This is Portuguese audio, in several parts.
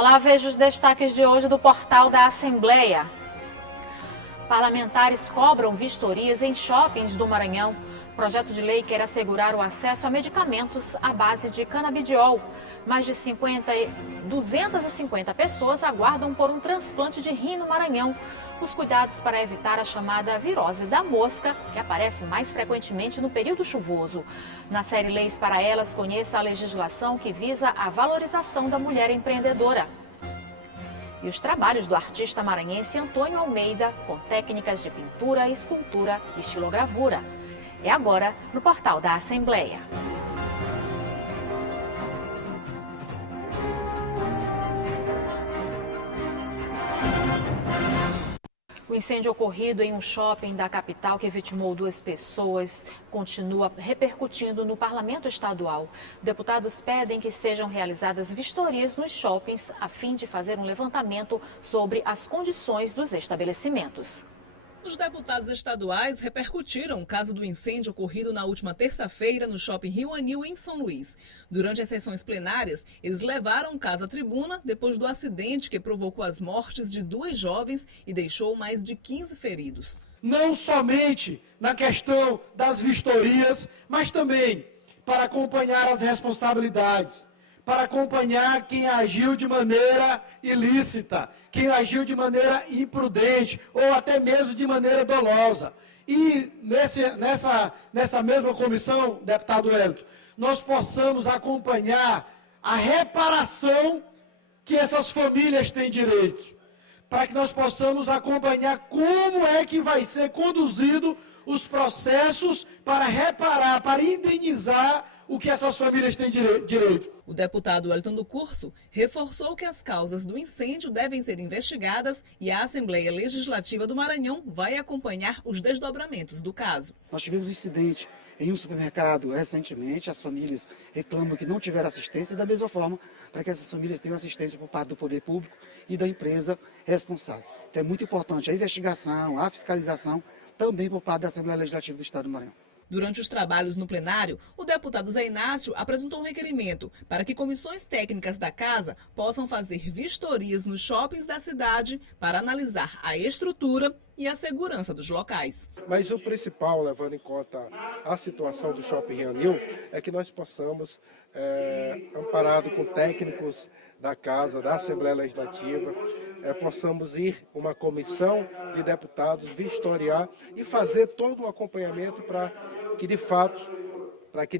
Olá, veja os destaques de hoje do portal da Assembleia. Parlamentares cobram vistorias em shoppings do Maranhão. Projeto de lei quer assegurar o acesso a medicamentos à base de canabidiol. Mais de 250 pessoas aguardam por um transplante de rim no Maranhão. Os cuidados para evitar a chamada virose da mosca, que aparece mais frequentemente no período chuvoso. Na série Leis para Elas, conheça a legislação que visa a valorização da mulher empreendedora. E os trabalhos do artista maranhense Antônio Almeida, com técnicas de pintura, escultura e estilogravura. É agora no portal da Assembleia. O incêndio ocorrido em um shopping da capital que vitimou 2 pessoas continua repercutindo no Parlamento Estadual. Deputados pedem que sejam realizadas vistorias nos shoppings a fim de fazer um levantamento sobre as condições dos estabelecimentos. Os deputados estaduais repercutiram o caso do incêndio ocorrido na última terça-feira no Shopping Rio Anil, em São Luís. Durante as sessões plenárias, eles levaram o caso à tribuna depois do acidente que provocou as mortes de 2 jovens e deixou mais de 15 feridos. Não somente na questão das vistorias, mas também para acompanhar as responsabilidades, para acompanhar quem agiu de maneira ilícita, quem agiu de maneira imprudente ou até mesmo de maneira dolosa. E nessa mesma comissão, deputado Wellington, nós possamos acompanhar a reparação que essas famílias têm direito, para que nós possamos acompanhar como é que vai ser conduzido os processos para reparar, para indenizar o que essas famílias têm direito. O deputado Wellington do Curso reforçou que as causas do incêndio devem ser investigadas e a Assembleia Legislativa do Maranhão vai acompanhar os desdobramentos do caso. Nós tivemos um incidente em um supermercado recentemente, as famílias reclamam que não tiveram assistência, e da mesma forma, para que essas famílias tenham assistência por parte do poder público e da empresa responsável. Então é muito importante a investigação, a fiscalização, também por parte da Assembleia Legislativa do Estado do Maranhão. Durante os trabalhos no plenário, o deputado Zé Inácio apresentou um requerimento para que comissões técnicas da Casa possam fazer vistorias nos shoppings da cidade para analisar a estrutura e a segurança dos locais. Mas o principal, levando em conta a situação do Shopping Rio Anil, é que nós possamos, amparado com técnicos da Casa, da Assembleia Legislativa, possamos ir uma comissão de deputados vistoriar e fazer todo um acompanhamento para que de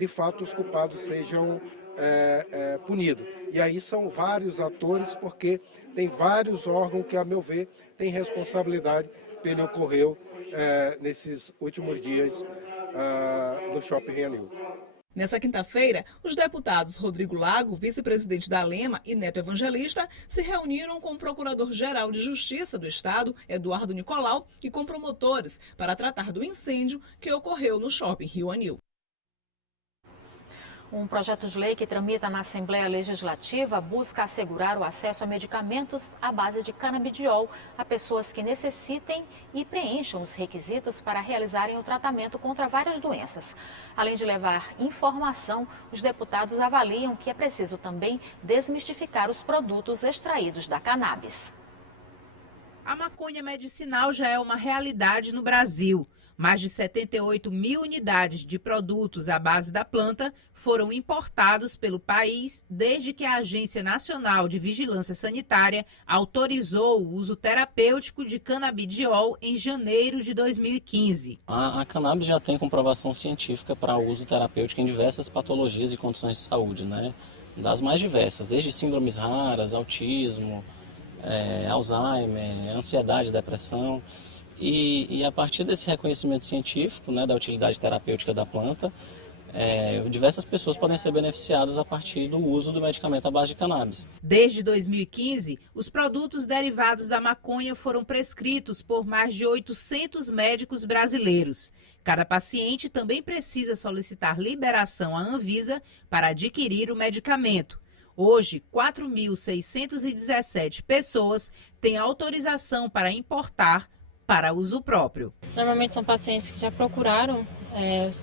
fato os culpados sejam punidos. E aí são vários atores, porque tem vários órgãos que, a meu ver, têm responsabilidade pelo que ocorreu nesses últimos dias no Shopping Rio Anil. Nessa quinta-feira, os deputados Rodrigo Lago, vice-presidente da Alema, e Neto Evangelista se reuniram com o Procurador-Geral de Justiça do Estado, Eduardo Nicolau, e com promotores para tratar do incêndio que ocorreu no Shopping Rio Anil. Um projeto de lei que tramita na Assembleia Legislativa busca assegurar o acesso a medicamentos à base de canabidiol a pessoas que necessitem e preencham os requisitos para realizarem o tratamento contra várias doenças. Além de levar informação, os deputados avaliam que é preciso também desmistificar os produtos extraídos da cannabis. A maconha medicinal já é uma realidade no Brasil. Mais de 78 mil unidades de produtos à base da planta foram importados pelo país desde que a Agência Nacional de Vigilância Sanitária autorizou o uso terapêutico de canabidiol em janeiro de 2015. A cannabis já tem comprovação científica para uso terapêutico em diversas patologias e condições de saúde, né? Das mais diversas, desde síndromes raras, autismo, Alzheimer, ansiedade, depressão. E a partir desse reconhecimento científico, né, da utilidade terapêutica da planta, diversas pessoas podem ser beneficiadas a partir do uso do medicamento à base de cannabis. Desde 2015, os produtos derivados da maconha foram prescritos por mais de 800 médicos brasileiros. Cada paciente também precisa solicitar liberação à Anvisa para adquirir o medicamento. Hoje, 4.617 pessoas têm autorização para importar para uso próprio. Normalmente são pacientes que já procuraram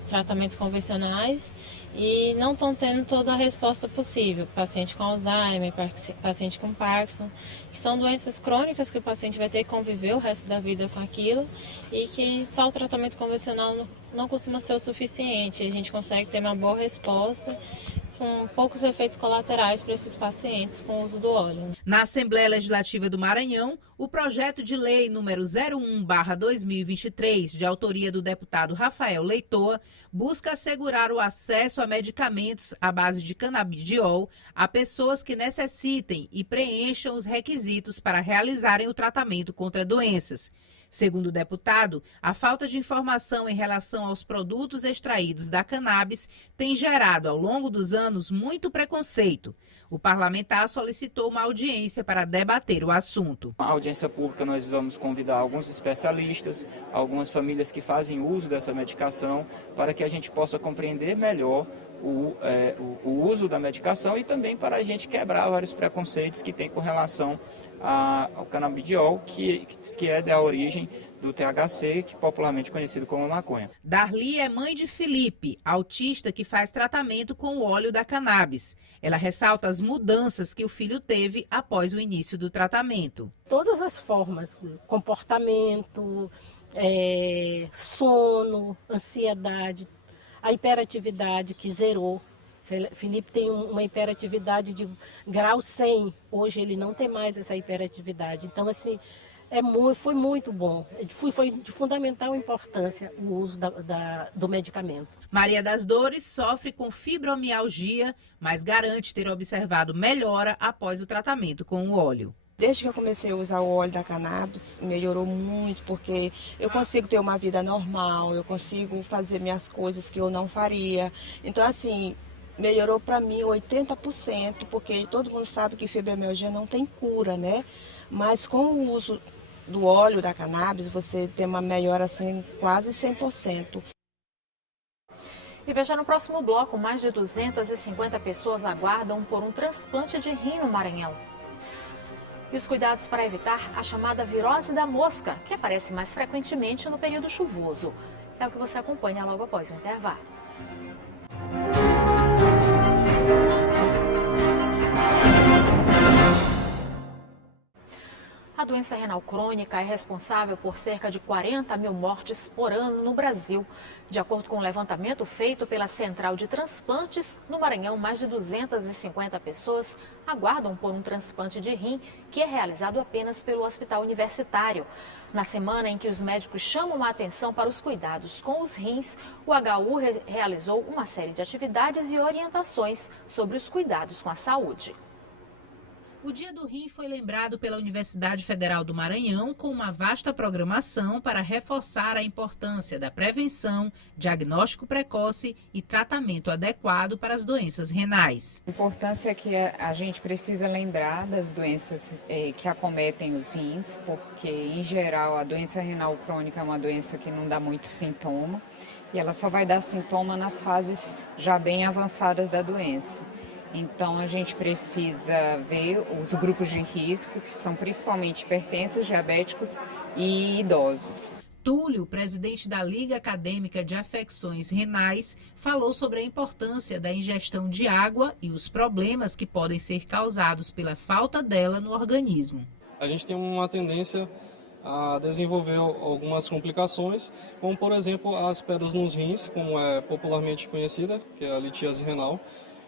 tratamentos convencionais e não estão tendo toda a resposta possível. Paciente com Alzheimer, paciente com Parkinson, que são doenças crônicas que o paciente vai ter que conviver o resto da vida com aquilo e que só o tratamento convencional não costuma ser o suficiente. A gente consegue ter uma boa resposta com poucos efeitos colaterais para esses pacientes com o uso do óleo. Na Assembleia Legislativa do Maranhão, o projeto de lei número 01/2023, de autoria do deputado Rafael Leitoa, busca assegurar o acesso a medicamentos à base de canabidiol a pessoas que necessitem e preencham os requisitos para realizarem o tratamento contra doenças. Segundo o deputado, a falta de informação em relação aos produtos extraídos da cannabis tem gerado, ao longo dos anos, muito preconceito. O parlamentar solicitou uma audiência para debater o assunto. Na audiência pública nós vamos convidar alguns especialistas, algumas famílias que fazem uso dessa medicação, para que a gente possa compreender melhor o uso da medicação e também para a gente quebrar vários preconceitos que tem com relação ao canabidiol, que é da origem do THC, que é popularmente conhecido como maconha. Darli é mãe de Felipe, autista que faz tratamento com o óleo da cannabis. Ela ressalta as mudanças que o filho teve após o início do tratamento. Todas as formas, comportamento, sono, ansiedade, a hiperatividade que zerou. Felipe tem uma hiperatividade de grau 100, hoje ele não tem mais essa hiperatividade. Então, assim, foi muito bom, foi de fundamental importância o uso do medicamento. Maria das Dores sofre com fibromialgia, mas garante ter observado melhora após o tratamento com o óleo. Desde que eu comecei a usar o óleo da cannabis, melhorou muito, porque eu consigo ter uma vida normal, eu consigo fazer minhas coisas que eu não faria. Então, assim, melhorou para mim 80%, porque todo mundo sabe que fibromialgia não tem cura, né? Mas com o uso do óleo da cannabis, você tem uma melhora assim, quase 100%. E veja, no próximo bloco, mais de 250 pessoas aguardam por um transplante de rim no Maranhão. E os cuidados para evitar a chamada virose da mosca, que aparece mais frequentemente no período chuvoso. É o que você acompanha logo após o intervalo. A doença renal crônica é responsável por cerca de 40 mil mortes por ano no Brasil. De acordo com o levantamento feito pela Central de Transplantes, no Maranhão, mais de 250 pessoas aguardam por um transplante de rim, que é realizado apenas pelo Hospital Universitário. Na semana em que os médicos chamam a atenção para os cuidados com os rins, o HU realizou uma série de atividades e orientações sobre os cuidados com a saúde. O Dia do Rim foi lembrado pela Universidade Federal do Maranhão com uma vasta programação para reforçar a importância da prevenção, diagnóstico precoce e tratamento adequado para as doenças renais. A importância é que a gente precisa lembrar das doenças que acometem os rins, porque, em geral, a doença renal crônica é uma doença que não dá muito sintoma e ela só vai dar sintoma nas fases já bem avançadas da doença. Então, a gente precisa ver os grupos de risco, que são principalmente hipertensos, diabéticos e idosos. Túlio, presidente da Liga Acadêmica de Afecções Renais, falou sobre a importância da ingestão de água e os problemas que podem ser causados pela falta dela no organismo. A gente tem uma tendência a desenvolver algumas complicações, como, por exemplo, as pedras nos rins, como é popularmente conhecida, que é a litíase renal.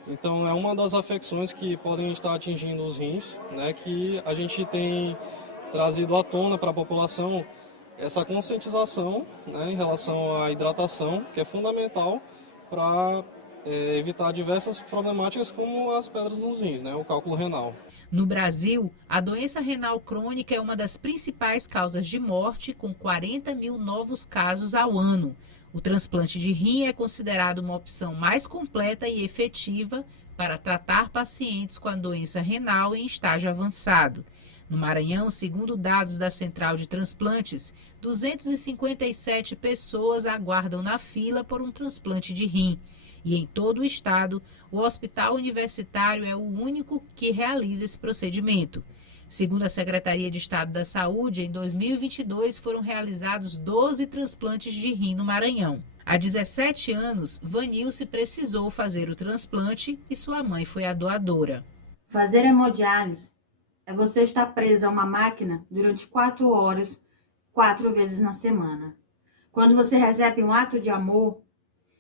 Então, é uma das afecções que podem estar atingindo os rins, né, que a gente tem trazido à tona para a população essa conscientização, né, em relação à hidratação, que é fundamental para evitar diversas problemáticas como as pedras nos rins, né, o cálculo renal. No Brasil, a doença renal crônica é uma das principais causas de morte, com 40 mil novos casos ao ano. O transplante de rim é considerado uma opção mais completa e efetiva para tratar pacientes com a doença renal em estágio avançado. No Maranhão, segundo dados da Central de Transplantes, 257 pessoas aguardam na fila por um transplante de rim. E em todo o estado, o Hospital Universitário é o único que realiza esse procedimento. Segundo a Secretaria de Estado da Saúde, em 2022 foram realizados 12 transplantes de rim no Maranhão. Há 17 anos, Vanilce precisou fazer o transplante e sua mãe foi a doadora. Fazer hemodiálise é você estar presa a uma máquina durante 4 horas, 4 vezes na semana. Quando você recebe um ato de amor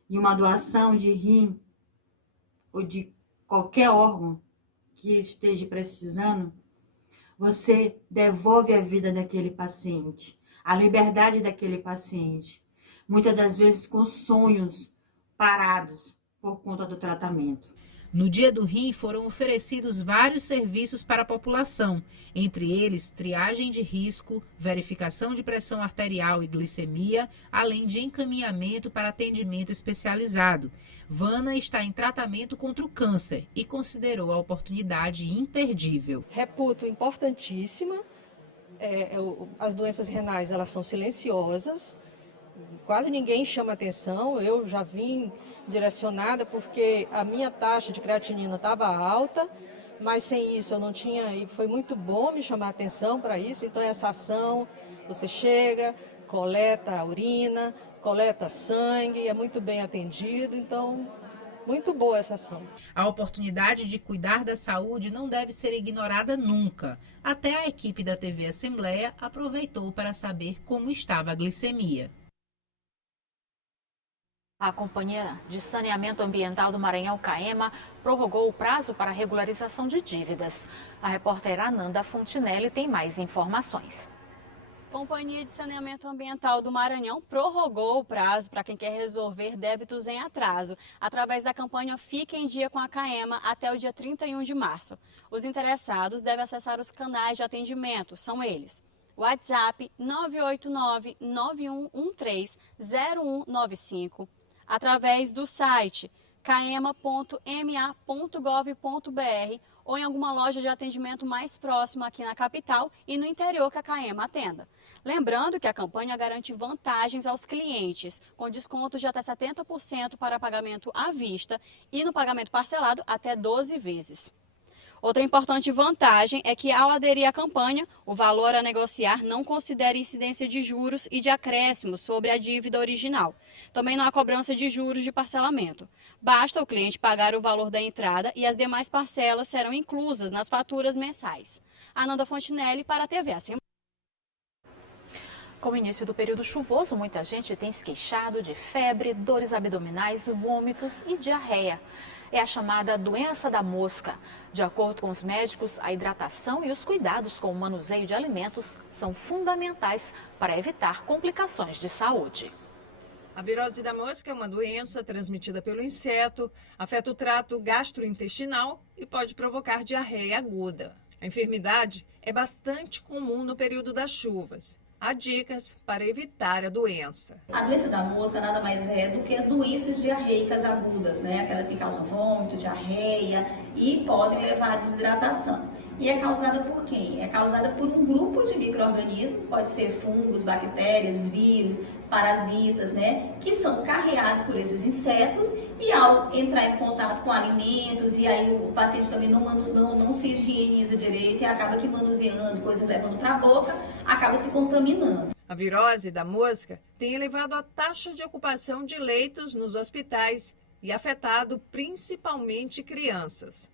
e uma doação de rim ou de qualquer órgão que esteja precisando, você devolve a vida daquele paciente, a liberdade daquele paciente, muitas das vezes com sonhos parados por conta do tratamento. No Dia do Rim foram oferecidos vários serviços para a população, entre eles triagem de risco, verificação de pressão arterial e glicemia, além de encaminhamento para atendimento especializado. Vana está em tratamento contra o câncer e considerou a oportunidade imperdível. Reputo importantíssima. As doenças renais, elas são silenciosas. Quase ninguém chama atenção. Eu já vim direcionada porque a minha taxa de creatinina estava alta, mas sem isso eu não tinha, e foi muito bom me chamar a atenção para isso. Então essa ação, você chega, coleta a urina, coleta sangue, é muito bem atendido, então muito boa essa ação. A oportunidade de cuidar da saúde não deve ser ignorada nunca. Até a equipe da TV Assembleia aproveitou para saber como estava a glicemia. A Companhia de Saneamento Ambiental do Maranhão, CAEMA, prorrogou o prazo para regularização de dívidas. A repórter Ananda Fontinelli tem mais informações. A Companhia de Saneamento Ambiental do Maranhão prorrogou o prazo para quem quer resolver débitos em atraso, através da campanha Fique em Dia com a CAEMA até o dia 31 de março. Os interessados devem acessar os canais de atendimento, são eles: WhatsApp 989-9113-0195, através do site caema.ma.gov.br ou em alguma loja de atendimento mais próxima aqui na capital e no interior que a CAEMA atenda. Lembrando que a campanha garante vantagens aos clientes, com descontos de até 70% para pagamento à vista e no pagamento parcelado até 12 vezes. Outra importante vantagem é que, ao aderir à campanha, o valor a negociar não considera incidência de juros e de acréscimos sobre a dívida original. Também não há cobrança de juros de parcelamento. Basta o cliente pagar o valor da entrada e as demais parcelas serão inclusas nas faturas mensais. Ananda Fontinelli para a TV Assembleia. Com o início do período chuvoso, muita gente tem se queixado de febre, dores abdominais, vômitos e diarreia. É a chamada doença da mosca. De acordo com os médicos, a hidratação e os cuidados com o manuseio de alimentos são fundamentais para evitar complicações de saúde. A virose da mosca é uma doença transmitida pelo inseto, afeta o trato gastrointestinal e pode provocar diarreia aguda. A enfermidade é bastante comum no período das chuvas. Há dicas para evitar a doença. A doença da mosca nada mais é do que as doenças diarreicas agudas, né? Aquelas que causam vômito, diarreia e podem levar à desidratação. E é causada por quem? É causada por um grupo de micro-organismos, pode ser fungos, bactérias, vírus, parasitas, né? Que são carreados por esses insetos e ao entrar em contato com alimentos e aí o paciente também não se higieniza direito e acaba que manuseando, coisas levando para a boca, acaba se contaminando. A virose da mosca tem elevado a taxa de ocupação de leitos nos hospitais e afetado principalmente crianças.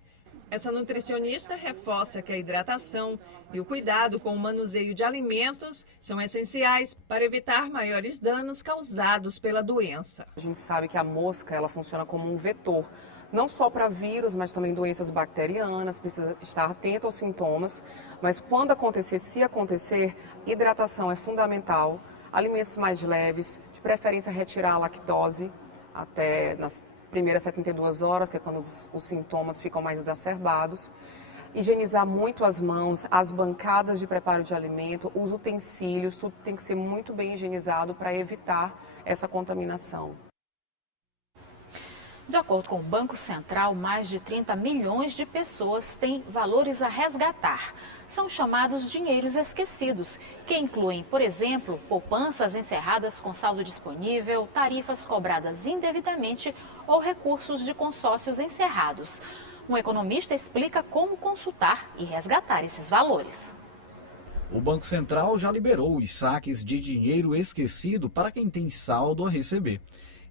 Essa nutricionista reforça que a hidratação e o cuidado com o manuseio de alimentos são essenciais para evitar maiores danos causados pela doença. A gente sabe que a mosca ela funciona como um vetor, não só para vírus, mas também doenças bacterianas, precisa estar atento aos sintomas. Mas quando acontecer, se acontecer, hidratação é fundamental, alimentos mais leves, de preferência retirar a lactose até nas primeiras 72 horas, que é quando os sintomas ficam mais exacerbados. Higienizar muito as mãos, as bancadas de preparo de alimento, os utensílios, tudo tem que ser muito bem higienizado para evitar essa contaminação. De acordo com o Banco Central, mais de 30 milhões de pessoas têm valores a resgatar. São chamados dinheiros esquecidos, que incluem, por exemplo, poupanças encerradas com saldo disponível, tarifas cobradas indevidamente ou recursos de consórcios encerrados. Um economista explica como consultar e resgatar esses valores. O Banco Central já liberou os saques de dinheiro esquecido para quem tem saldo a receber.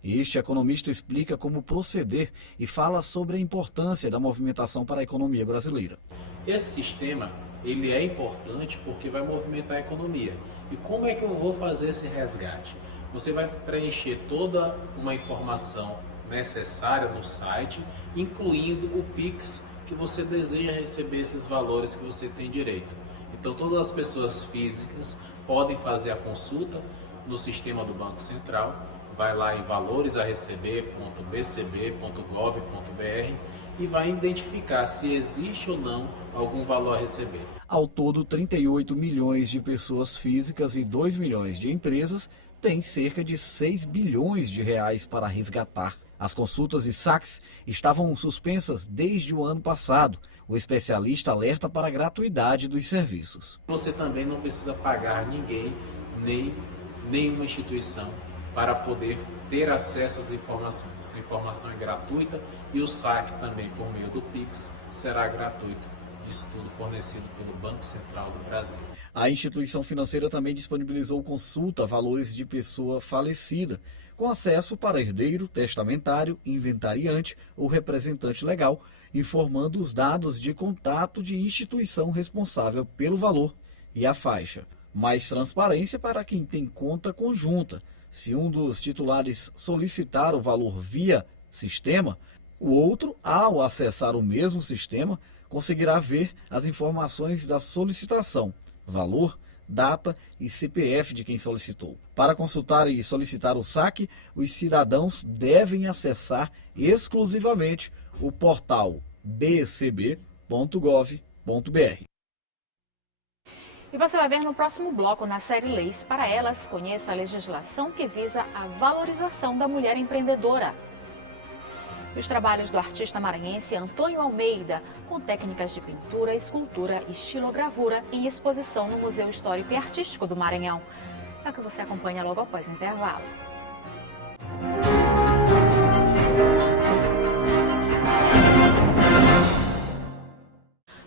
Este economista explica como proceder e fala sobre a importância da movimentação para a economia brasileira. Esse sistema ele é importante porque vai movimentar a economia. E como é que eu vou fazer esse resgate? Você vai preencher toda uma informação necessária no site, incluindo o Pix que você deseja receber esses valores que você tem direito. Então todas as pessoas físicas podem fazer a consulta no sistema do Banco Central, vai lá em valoresareceber.bcb.gov.br e vai identificar se existe ou não algum valor a receber. Ao todo, 38 milhões de pessoas físicas e 2 milhões de empresas têm cerca de 6 bilhões de reais para resgatar. As consultas e saques estavam suspensas desde o ano passado. O especialista alerta para a gratuidade dos serviços. Você também não precisa pagar ninguém, nem nenhuma instituição, para poder ter acesso às informações. Essa informação é gratuita e o saque também por meio do Pix será gratuito. Isso tudo fornecido pelo Banco Central do Brasil. A instituição financeira também disponibilizou consulta a valores de pessoa falecida, com acesso para herdeiro, testamentário, inventariante ou representante legal, informando os dados de contato de instituição responsável pelo valor e a faixa. Mais transparência para quem tem conta conjunta. Se um dos titulares solicitar o valor via sistema, o outro, ao acessar o mesmo sistema, conseguirá ver as informações da solicitação, valor, data e CPF de quem solicitou. Para consultar e solicitar o saque, os cidadãos devem acessar exclusivamente o portal bcb.gov.br. E você vai ver no próximo bloco, na série Leis para Elas, conheça a legislação que visa a valorização da mulher empreendedora. Os trabalhos do artista maranhense Antônio Almeida, com técnicas de pintura, escultura e estilogravura, em exposição no Museu Histórico e Artístico do Maranhão. É o que você acompanha logo após o intervalo.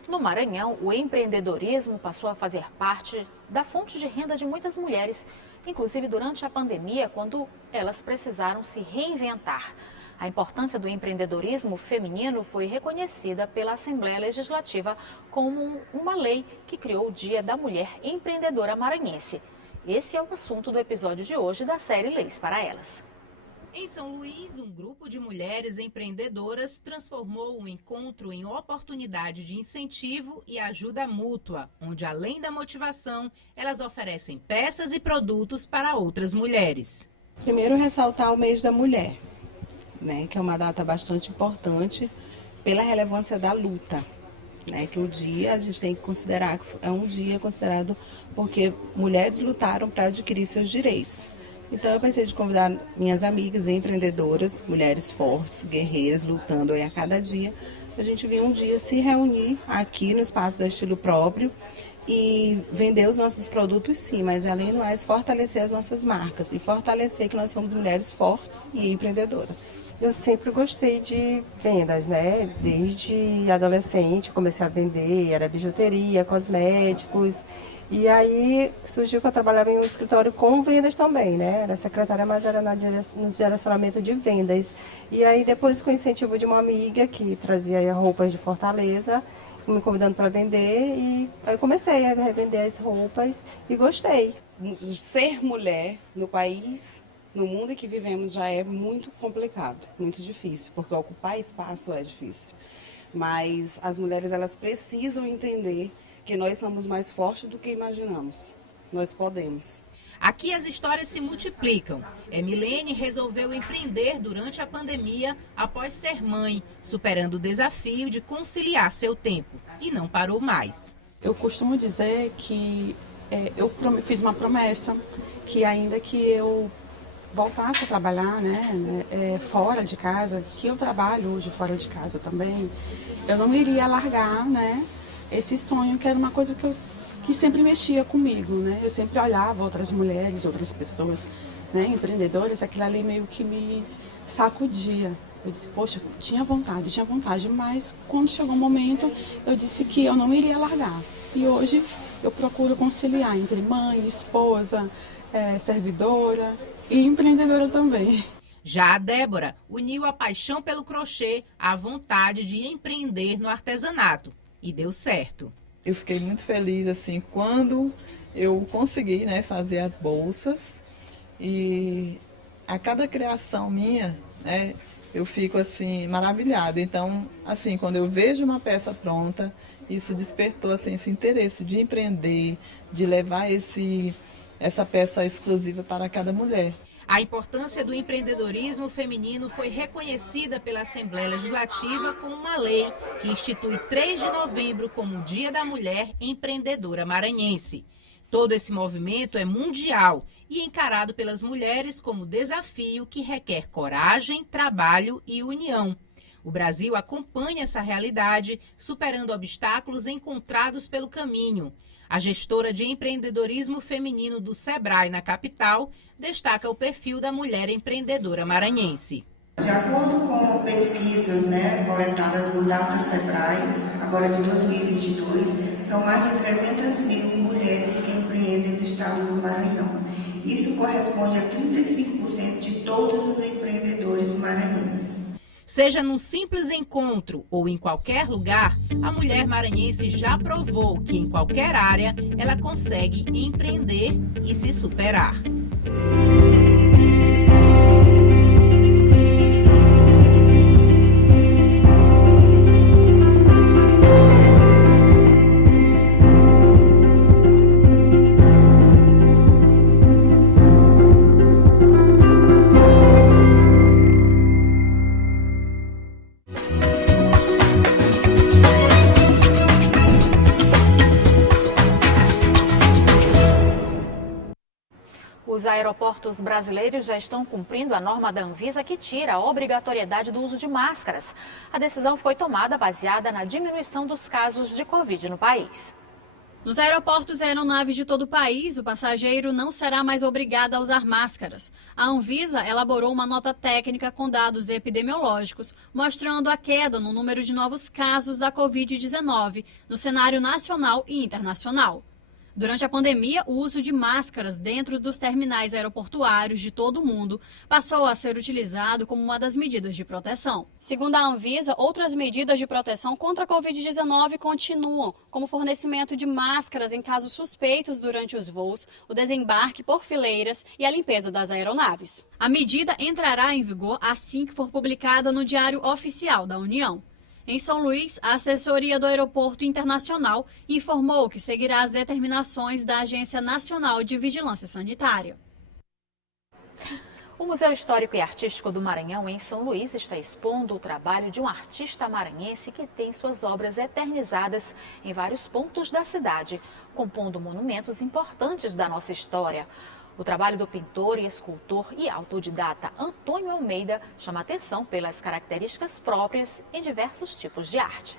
No Maranhão, o empreendedorismo passou a fazer parte da fonte de renda de muitas mulheres, inclusive durante a pandemia, quando elas precisaram se reinventar. A importância do empreendedorismo feminino foi reconhecida pela Assembleia Legislativa como uma lei que criou o Dia da Mulher Empreendedora Maranhense. Esse é o assunto do episódio de hoje da série Leis para Elas. Em São Luís, um grupo de mulheres empreendedoras transformou o encontro em oportunidade de incentivo e ajuda mútua, onde, além da motivação, elas oferecem peças e produtos para outras mulheres. Primeiro, ressaltar o mês da mulher, né, que é uma data bastante importante pela relevância da luta, né, que o dia a gente tem que considerar que é um dia considerado porque mulheres lutaram para adquirir seus direitos. Então eu pensei de convidar minhas amigas empreendedoras, mulheres fortes, guerreiras, lutando aí a cada dia, a gente vir um dia se reunir aqui no espaço da Estilo Próprio e vender os nossos produtos, sim, mas além do mais fortalecer as nossas marcas e fortalecer que nós somos mulheres fortes e empreendedoras. Eu sempre gostei de vendas, né? Desde adolescente comecei a vender, era bijuteria, cosméticos. E aí surgiu que eu trabalhava em um escritório com vendas também, né? Era secretária, mas era no direcionamento de vendas. E aí depois com o incentivo de uma amiga que trazia roupas de Fortaleza, me convidando para vender, e aí comecei a revender as roupas e gostei. Ser mulher no país, no mundo em que vivemos, já é muito complicado, muito difícil, porque ocupar espaço é difícil. Mas as mulheres, elas precisam entender que nós somos mais fortes do que imaginamos. Nós podemos. Aqui as histórias se multiplicam. Emilene resolveu empreender durante a pandemia após ser mãe, superando o desafio de conciliar seu tempo. E não parou mais. Eu costumo dizer que eu fiz uma promessa que ainda que eu voltasse a trabalhar, fora de casa, que eu trabalho hoje fora de casa também, eu não iria largar, esse sonho, que era uma coisa que sempre mexia comigo, né? Eu sempre olhava outras mulheres, outras pessoas, empreendedoras, aquilo ali meio que me sacudia. Eu disse, poxa, tinha vontade, mas quando chegou o momento, eu disse que eu não iria largar. E hoje eu procuro conciliar entre mãe, esposa, servidora e empreendedora também. Já a Débora uniu a paixão pelo crochê à vontade de empreender no artesanato. E deu certo. Eu fiquei muito feliz assim quando eu consegui, né, fazer as bolsas. E a cada criação minha, né, eu fico assim maravilhada. Então, assim, quando eu vejo uma peça pronta, isso despertou assim esse interesse de empreender, de levar essa peça exclusiva para cada mulher. A importância do empreendedorismo feminino foi reconhecida pela Assembleia Legislativa com uma lei que institui 3 de novembro como o Dia da Mulher Empreendedora Maranhense. Todo esse movimento é mundial e encarado pelas mulheres como desafio que requer coragem, trabalho e união. O Brasil acompanha essa realidade, superando obstáculos encontrados pelo caminho. A gestora de empreendedorismo feminino do Sebrae na capital destaca o perfil da mulher empreendedora maranhense. De acordo com pesquisas coletadas do Data Sebrae, agora de 2022, são mais de 300 mil mulheres que empreendem no estado do Maranhão. Isso corresponde a 35% de todos os empreendedores maranhenses. Seja num simples encontro ou em qualquer lugar, a mulher maranhense já provou que em qualquer área ela consegue empreender e se superar. Os aeroportos brasileiros já estão cumprindo a norma da Anvisa que tira a obrigatoriedade do uso de máscaras. A decisão foi tomada baseada na diminuição dos casos de Covid no país. Nos aeroportos e aeronaves de todo o país, o passageiro não será mais obrigado a usar máscaras. A Anvisa elaborou uma nota técnica com dados epidemiológicos, mostrando a queda no número de novos casos da Covid-19 no cenário nacional e internacional. Durante a pandemia, o uso de máscaras dentro dos terminais aeroportuários de todo o mundo passou a ser utilizado como uma das medidas de proteção. Segundo a Anvisa, outras medidas de proteção contra a Covid-19 continuam, como o fornecimento de máscaras em casos suspeitos durante os voos, o desembarque por fileiras e a limpeza das aeronaves. A medida entrará em vigor assim que for publicada no Diário Oficial da União. Em São Luís, a assessoria do Aeroporto Internacional informou que seguirá as determinações da Agência Nacional de Vigilância Sanitária. O Museu Histórico e Artístico do Maranhão, em São Luís, está expondo o trabalho de um artista maranhense que tem suas obras eternizadas em vários pontos da cidade, compondo monumentos importantes da nossa história. O trabalho do pintor e escultor e autodidata Antônio Almeida chama atenção pelas características próprias em diversos tipos de arte.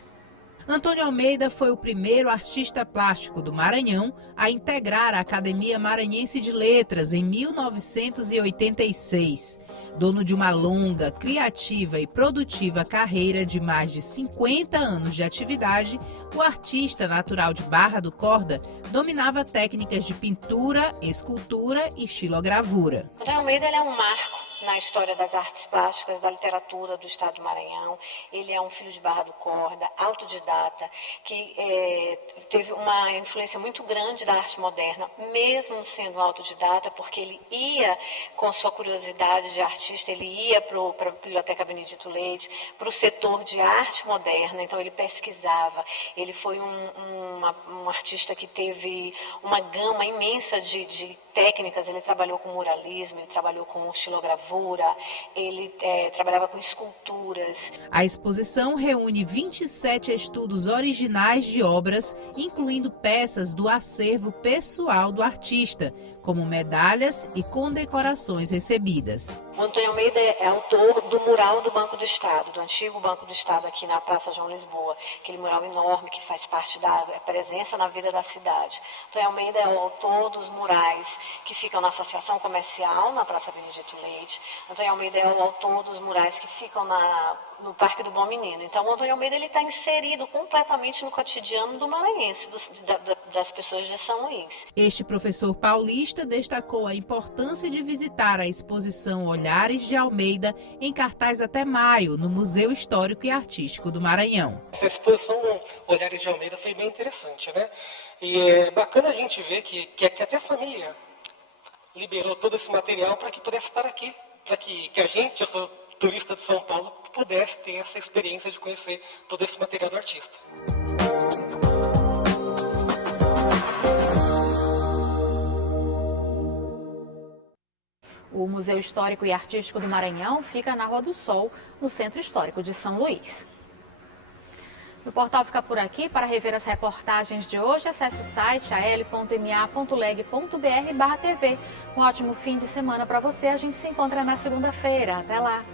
Antônio Almeida foi o primeiro artista plástico do Maranhão a integrar a Academia Maranhense de Letras em 1986. Dono de uma longa, criativa e produtiva carreira de mais de 50 anos de atividade, o artista natural de Barra do Corda dominava técnicas de pintura, escultura e xilogravura. Antônio Almeida é um marco na história das artes plásticas, da literatura do estado do Maranhão. Ele é um filho de Barra do Corda, autodidata, que teve uma influência muito grande da arte moderna, mesmo sendo autodidata, porque ele ia, com sua curiosidade de artista, ele ia para a Biblioteca Benedito Leite, para o setor de arte moderna, então ele pesquisava. Ele foi um artista que teve uma gama imensa de técnicas. Ele trabalhou com muralismo, ele trabalhou com xilogravura, ele trabalhava com esculturas. A exposição reúne 27 estudos originais de obras, incluindo peças do acervo pessoal do artista, como medalhas e condecorações recebidas. O Antônio Almeida é autor do mural do Banco do Estado, do antigo Banco do Estado aqui na Praça João Lisboa, aquele mural enorme que faz parte da presença na vida da cidade. Antônio Almeida é o autor dos murais que ficam na Associação Comercial, na Praça Benedito Leite. Antônio Almeida é o autor dos murais que ficam no Parque do Bom Menino. Então, o Antônio Almeida está inserido completamente no cotidiano do maranhense, das pessoas de São Luís. Este professor paulista destacou a importância de visitar a exposição Olhares de Almeida, em cartaz até maio, no Museu Histórico e Artístico do Maranhão. Essa exposição Olhares de Almeida foi bem interessante, né? E é bacana a gente ver que até a família liberou todo esse material para que pudesse estar aqui, para que a gente, eu sou turista de São Paulo, pudesse ter essa experiência de conhecer todo esse material do artista. O Museu Histórico e Artístico do Maranhão fica na Rua do Sol, no Centro Histórico de São Luís. O portal fica por aqui. Para rever as reportagens de hoje, acesse o site al.ma.leg.br/tv. Um ótimo fim de semana para você. A gente se encontra na segunda-feira. Até lá!